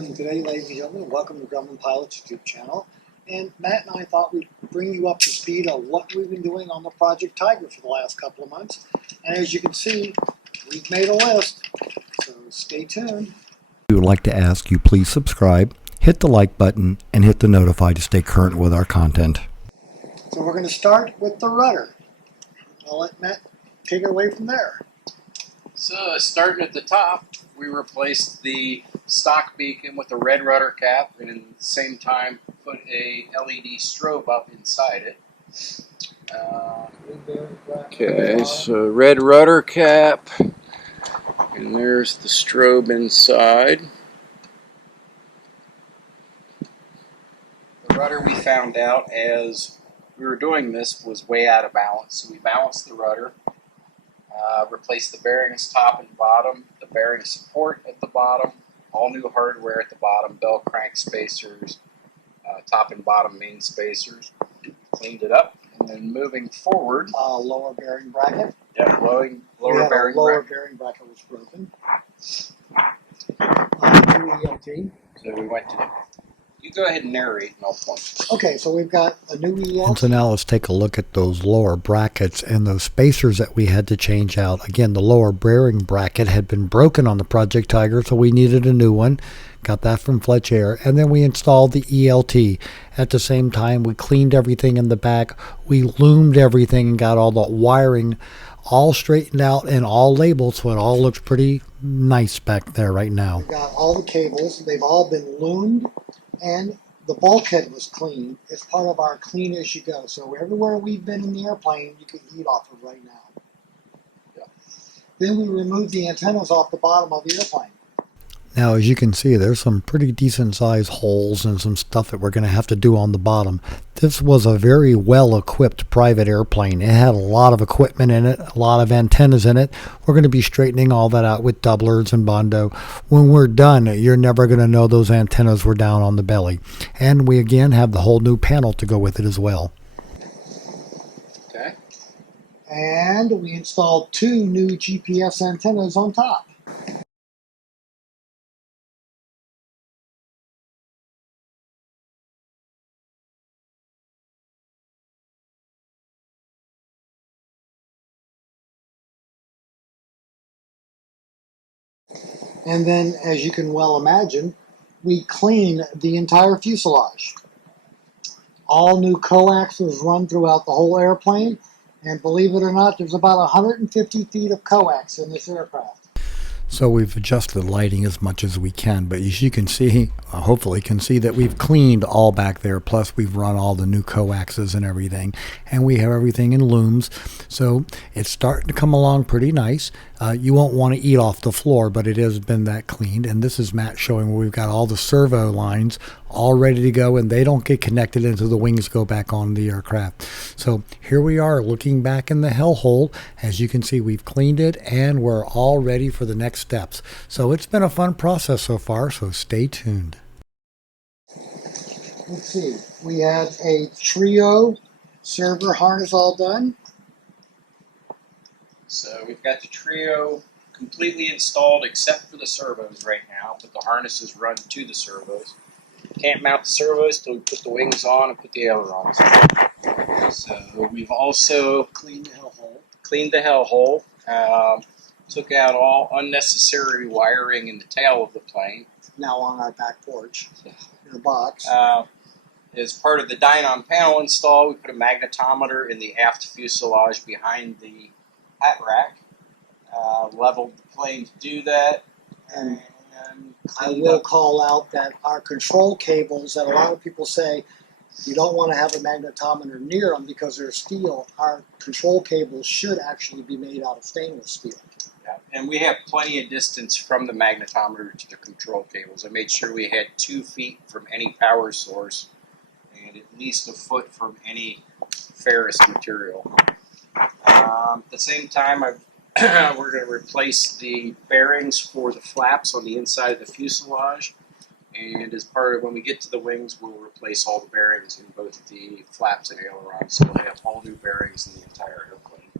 Good day, ladies and gentlemen. Welcome to Grumman Pilot's YouTube channel. And Matt and I thought we'd bring you up to speed on what we've been doing on the Project Tiger for the last couple of months. And as you can see, we've made a list, so stay tuned. We would like to ask you please subscribe, hit the like button, and hit the notify to stay current with our content. So we're going to start with the rudder. I'll let Matt take it away from there. So starting at the top, we replaced the stock beacon with a red rudder cap, and at the same time put a LED strobe up inside it. Okay, so red rudder cap, and there's the strobe inside. The rudder, we found out as we were doing this, was way out of balance, so we balanced the rudder. Replaced the bearings top and bottom, the bearing support at the bottom, all new hardware at the bottom, bell crank spacers, top and bottom main spacers. Cleaned it up, and then moving forward, Lower bearing bracket. yeah, lower bearing bearing bracket was broken. New ELT. So we went to. You go ahead and narrate, and I'll point. Okay, so we've got a new ELT. And so now let's take a look at those lower brackets and those spacers that we had to change out. Again, the lower bearing bracket had been broken on the Project Tiger, so we needed a new one. Got that from Fletch Air. And then we installed the ELT. At the same time, we cleaned everything in the back. We loomed everything and got all the wiring all straightened out and all labeled, so it all looks pretty nice back there right now. We've got all the cables. They've all been loomed. And the bulkhead was clean. It's part of our clean as you go. So everywhere we've been in the airplane, you can eat off of right now. Yeah. Then we removed the antennas off the bottom of the airplane. Now, as you can see, there's some pretty decent sized holes and some stuff that we're going to have to do on the bottom. This was a very well equipped private airplane. It had a lot of equipment in it, a lot of antennas in it. We're going to be straightening all that out with doublers and Bondo. When we're done, you're never going to know those antennas were down on the belly. And we again have the whole new panel to go with it as well. Okay. And we installed 2 new GPS antennas on top. And then, as you can well imagine, we clean the entire fuselage. All new coaxes run throughout the whole airplane, and believe it or not, there's about 150 feet of coax in this aircraft. So we've adjusted the lighting as much as we can, but as you can see, hopefully can see that we've cleaned all back there, plus we've run all the new coaxes and everything, and we have everything in looms, so it's starting to come along pretty nice. You won't want to eat off the floor, but it has been that cleaned, and this is Matt showing where we've got all the servo lines all ready to go, and they don't get connected until the wings go back on the aircraft. So here we are looking back in the hellhole. As you can see, we've cleaned it, and we're all ready for the next steps. So it's been a fun process so far, so stay tuned. Let's see, we had a trio server harness all done. So we've got the trio completely installed except for the servos right now, but the harnesses run to the servos. Can't mount the servos till we put the wings on and put the ailerons on. So we've also cleaned the hellhole. Took out all unnecessary wiring in the tail of the plane. Now on our back porch in a box. As part of the dynon panel install, we put a magnetometer in the aft fuselage behind the hat rack. Leveled the plane to do that. And I will call out that our control cables, that a lot of people say you don't want to have a magnetometer near them because they're steel. Our control cables should actually be made out of stainless steel. Yeah. And we have plenty of distance from the magnetometer to the control cables. I made sure we had 2 feet from any power source and at least a foot from any ferrous material. At the same time, we're going to replace the bearings for the flaps on the inside of the fuselage. And as part of when we get to the wings, we'll replace all the bearings in both the flaps and ailerons. So we'll have all new bearings in the entire airplane.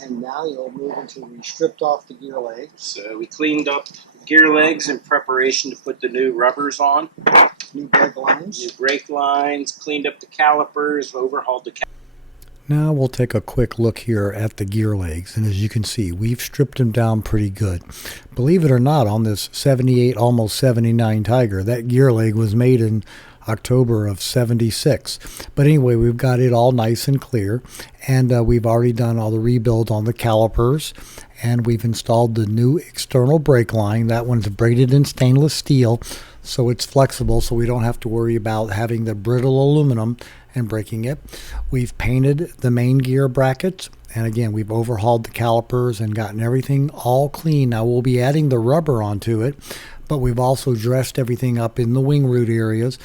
And now you'll move into we stripped off the gear leg. So we cleaned up gear legs in preparation to put the new rubbers on. New brake lines. New brake lines, cleaned up the calipers, overhauled the Now we'll take a quick look here at the gear legs, and as you can see, we've stripped them down pretty good. Believe it or not, on this 78, almost 79 Tiger, that gear leg was made in October of 76. But anyway, we've got it all nice and clear, and we've already done all the rebuild on the calipers, and we've installed the new external brake line. That one's braided in stainless steel, so it's flexible, so we don't have to worry about having the brittle aluminum and breaking it. We've painted the main gear brackets, and again, we've overhauled the calipers and gotten everything all clean. Now we'll be adding the rubber onto it, but we've also dressed everything up in the wing root areas,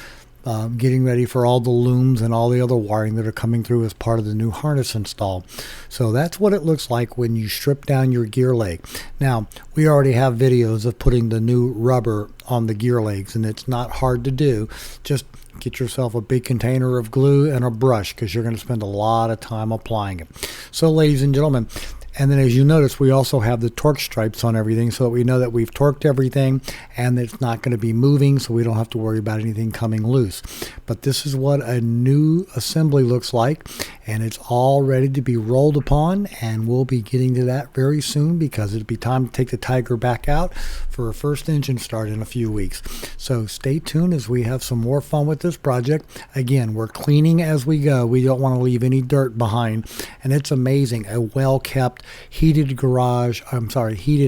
getting ready for all the looms and all the other wiring that are coming through as part of the new harness install. So that's what it looks like when you strip down your gear leg. Now, we already have videos of putting the new rubber on the gear legs, and it's not hard to do. Just get yourself a big container of glue and a brush, because you're going to spend a lot of time applying it. So, ladies and gentlemen, and then as you notice, we also have the torque stripes on everything, so that we know that we've torqued everything and it's not going to be moving, so we don't have to worry about anything coming loose. But this is what a new assembly looks like, and it's all ready to be rolled upon, and we'll be getting to that very soon, because it'll be time to take the Tiger back out for a first engine start in a few weeks. So stay tuned as we have some more fun with this project. Again, we're cleaning as we go. We don't want to leave any dirt behind, and it's amazing. A well-kept heated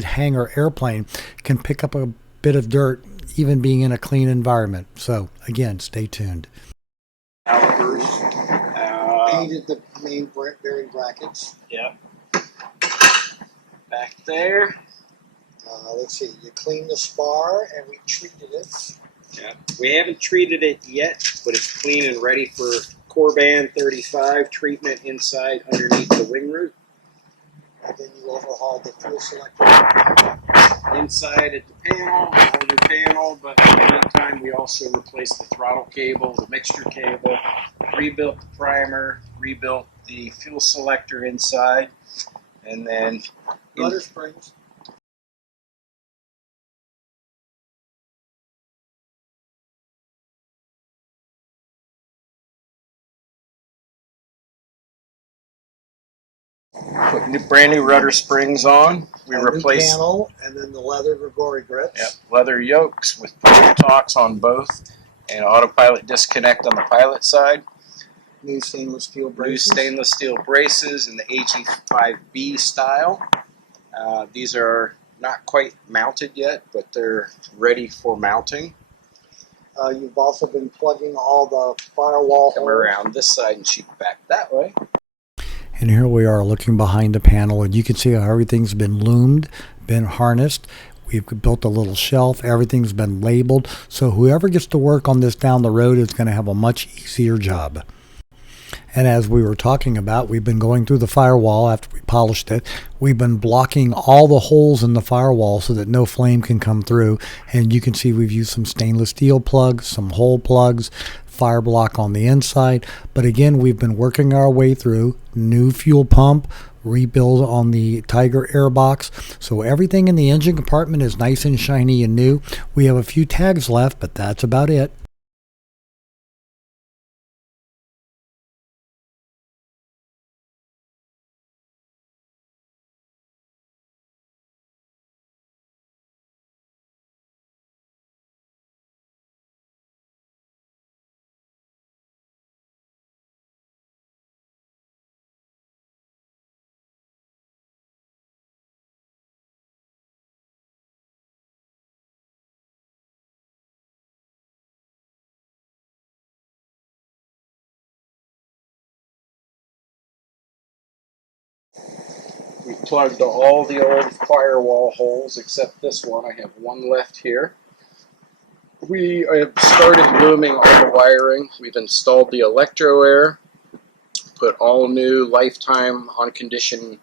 hangar airplane can pick up a bit of dirt even being in a clean environment. So again, stay tuned. calipers. Painted the main bearing brackets. Yep. Back there. Let's see, you cleaned the spar and we treated it. Yeah. We haven't treated it yet, but it's clean and ready for Corban 35 treatment inside underneath the wing root. And then you overhauled the fuel selector. Inside at the panel, older panel, but in the meantime we also replaced the throttle cable, the mixture cable, rebuilt the primer, rebuilt the fuel selector inside, and then Rudder springs. put brand new rudder springs on. We A replaced new panel, and then the leather Grigori grips. leather yokes with push talks on both, and autopilot disconnect on the pilot side. New stainless steel New braces. stainless steel braces in the AG5B style. These are not quite mounted yet, but they're ready for mounting. You've also been plugging all the firewall Come holes. around this side and shoot back that way. And here we are looking behind the panel, and you can see how everything's been loomed, been harnessed. We've built a little shelf. Everything's been labeled. So whoever gets to work on this down the road is going to have a much easier job. And as we were talking about, we've been going through the firewall after we polished it. We've been blocking all the holes in the firewall so that no flame can come through. And you can see we've used some stainless steel plugs, some hole plugs, fire block on the inside. But again, we've been working our way through new fuel pump, rebuild on the Tiger airbox. So everything in the engine compartment is nice and shiny and new. We have a few tags left, but that's about it. We plugged all the old firewall holes except this one. I have one left here. We have started looming all the wiring. We've installed the electro air, put all new lifetime on condition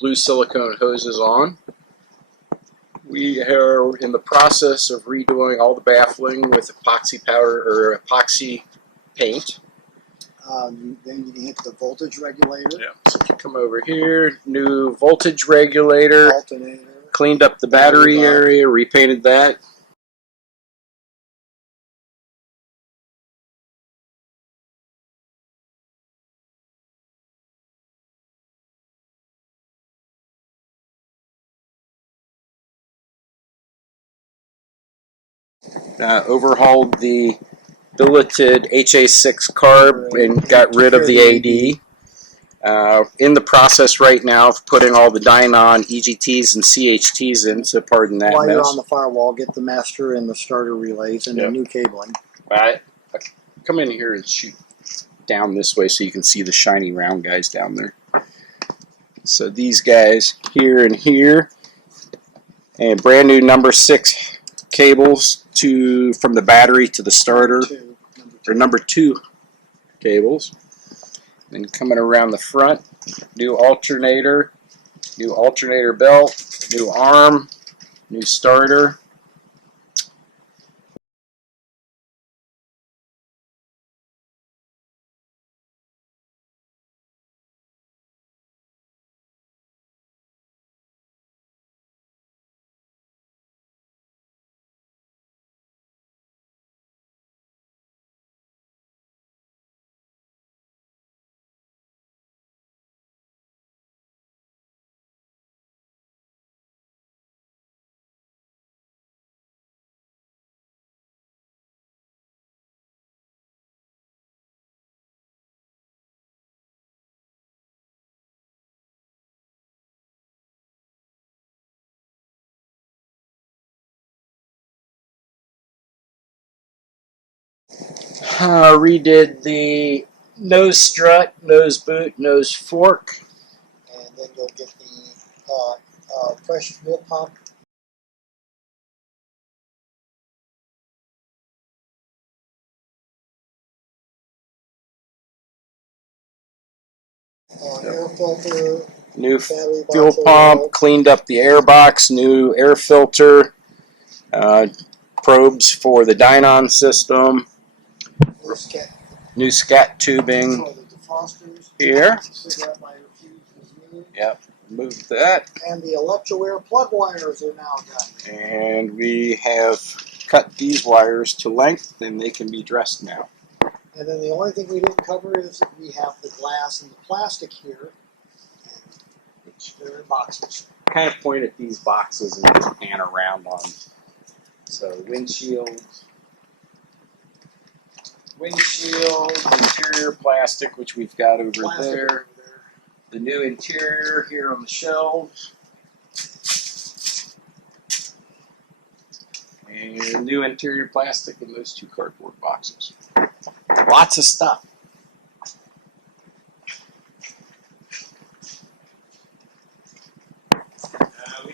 blue silicone hoses on. We are in the process of redoing all the baffling with epoxy powder or epoxy paint. Then you hit the voltage regulator, Yeah. So if you come over here, new voltage regulator, alternator, cleaned up the battery area, repainted that. Overhauled the billeted HA6 carb and got rid of the AD. In the process right now of putting all the Dynon EGTs and CHTs in, so pardon that While mess. you're on the firewall, get the master and the starter relays and the new cabling. I come in here and shoot down this way so you can see the shiny round guys down there. So these guys here and here, and brand new number 6 cables from the battery to the starter, or number 2 cables. Then coming around the front, new alternator belt, new arm, new starter. Redid the nose strut, nose boot, nose fork. And then you'll get the fresh fuel pump. Air filter. New fuel pump, cleaned up the air box, new air filter, probes for the Dynon system, new scat tubing here. Yep, moved that. And the electro-air plug wires are now done. And we have cut these wires to length and they can be dressed now. And then the only thing we didn't cover is that we have the glass and the plastic here. They're in boxes. Kind of point at these boxes and just pan around on them. So windshield, interior plastic, which we've got over there. The new interior here on the shelves. And new interior plastic in those 2 cardboard boxes. Lots of stuff. We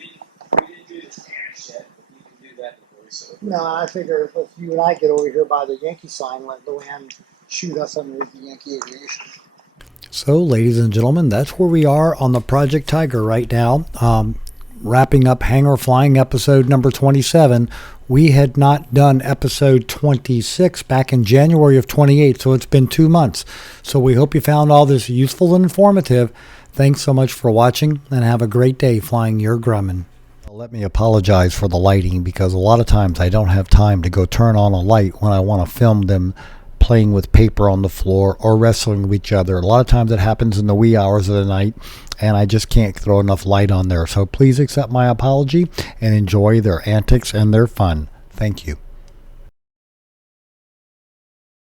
didn't do the Spanish yet, but we can do that in voiceover. No, I figure if you and I get over here by the Yankee sign, let Luann shoot us underneath the Yankee Aviation. So, ladies and gentlemen, that's where we are on the Project Tiger right now. Wrapping up Hangar Flying episode number 27. We had not done episode 26 back in January of 28, so it's been 2 months. So we hope you found all this useful and informative. Thanks so much for watching, and have a great day flying your Grumman. Let me apologize for the lighting, because a lot of times I don't have time to go turn on a light when I want to film them playing with paper on the floor or wrestling with each other. A lot of times it happens in the wee hours of the night, and I just can't throw enough light on there. So please accept my apology and enjoy their antics and their fun. Thank you.